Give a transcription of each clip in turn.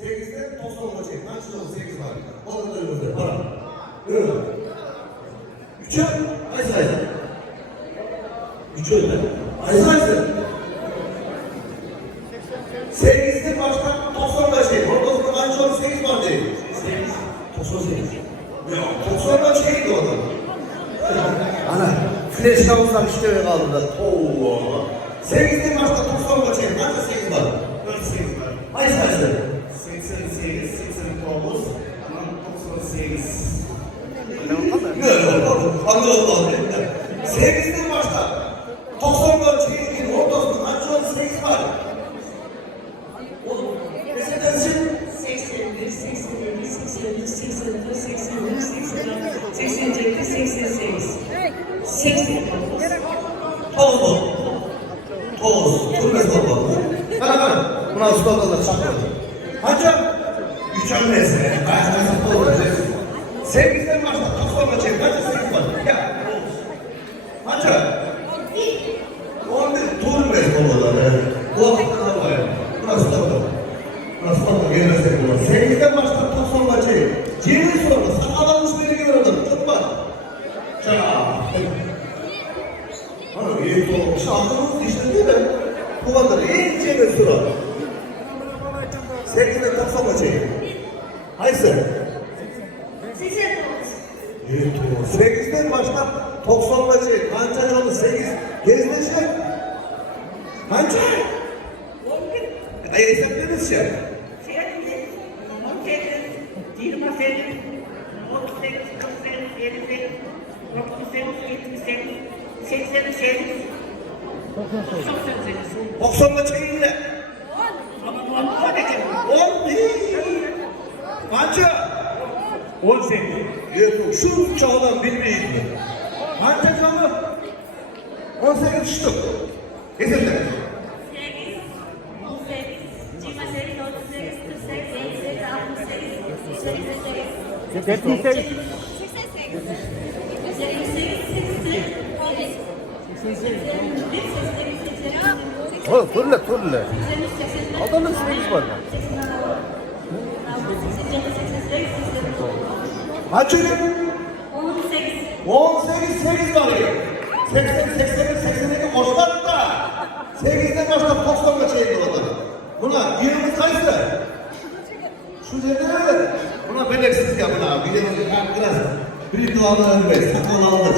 8'den 90'a çek. Kaç oldu? 8 var. O da önümüzde. Para. Öyle. 3'e. Aysa aysa. 3 öyle. Aysa aysa. 8'den baştan 90'a çek. Orada kaç oldu? 8 var değil. 8. 98. Ya 90'a çekti o da. Ana. Flash kavuzdan işte öyle kaldı da. Oo. 8'den baştan 90'a çek. Kaç 8 var? 48 var. Aysa aysa. 88, 89, 98. Anladım. 8'den başla. 90'dan çekin, ortasından kaç oldu? 8 var. Oğlum, mesela sen 81, 87, 83, 84, 85, 86, 87, 88, 89. toz mu? Toz. Turmez baba. Ha. Buna ustalarla çakmadı. Hacım. 3 annesi. Kaçmasın olacak. 8'den başla. 90'dan çekin. Kaç 8 var? Ya. Hacım. 11 turmez babaları. Bu haftalar var ya. Burası da var. Burası da var. Gelmezsek var. 8'den başla. 90'dan çekin. Ciğerin sonra. Sakalanmış biri gördüm. Tutma. Çaaa. Hanım iyi olmuş. Aklımız işte değil mi? Bu kadar en cebe sıra. 8'den 90'a çekin. Hayır sen. 8'den başla 90'a çekin. Kaç oldu? 8. Gerisine çek. Kaç? Hayır hesapladınız ya. 90'la çekin yine. 10 değil. Kaça? 18. Yok şu çağdan bilmeyiz mi? Kaça canım? 18 düştük. Hesapla. 8, 18, 26, 38, 46, 57, 68, 68, 68, 88, Oğlum turle. Adamın 8 var. Kaç öyle? 18. 18 8 var ya. 80 81 82 koşlar da. 8'den başla 90'la çekin oradan. Buna yılımız kaçtı? Şu dedi evet. Buna beleksiz ya buna. Bilemiyorum biraz. Bir duanı ölmez. Sakın alır.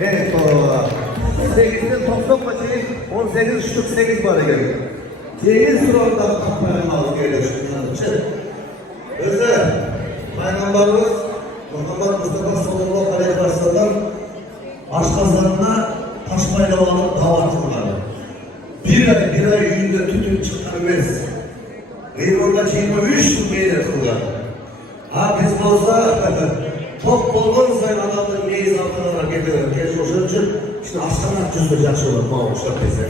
Evet doğru. 8'den 90'la çekin. 18 şut 8 var ya. Ceyiz suranda kapılarını alıp geliyor şunların için. Özel. Peygamberimiz Muhammed Mustafa sallallahu aleyhi ve sellem aşkazanına taş bayrağı alıp davet kılardı. Bir ay yüzünde tütün çıkarmaz. Kıyımında 23 yıl beyler kılardı. Ha biz olsa top bolgun sayın adamın neyiz altına geliyor. Genç olsun için işte aşkana çözülecek şey olur. Mağuşlar bizler.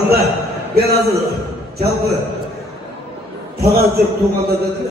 Ama ben hazır. Çalgı. Fakat çok tuğmanda dedim.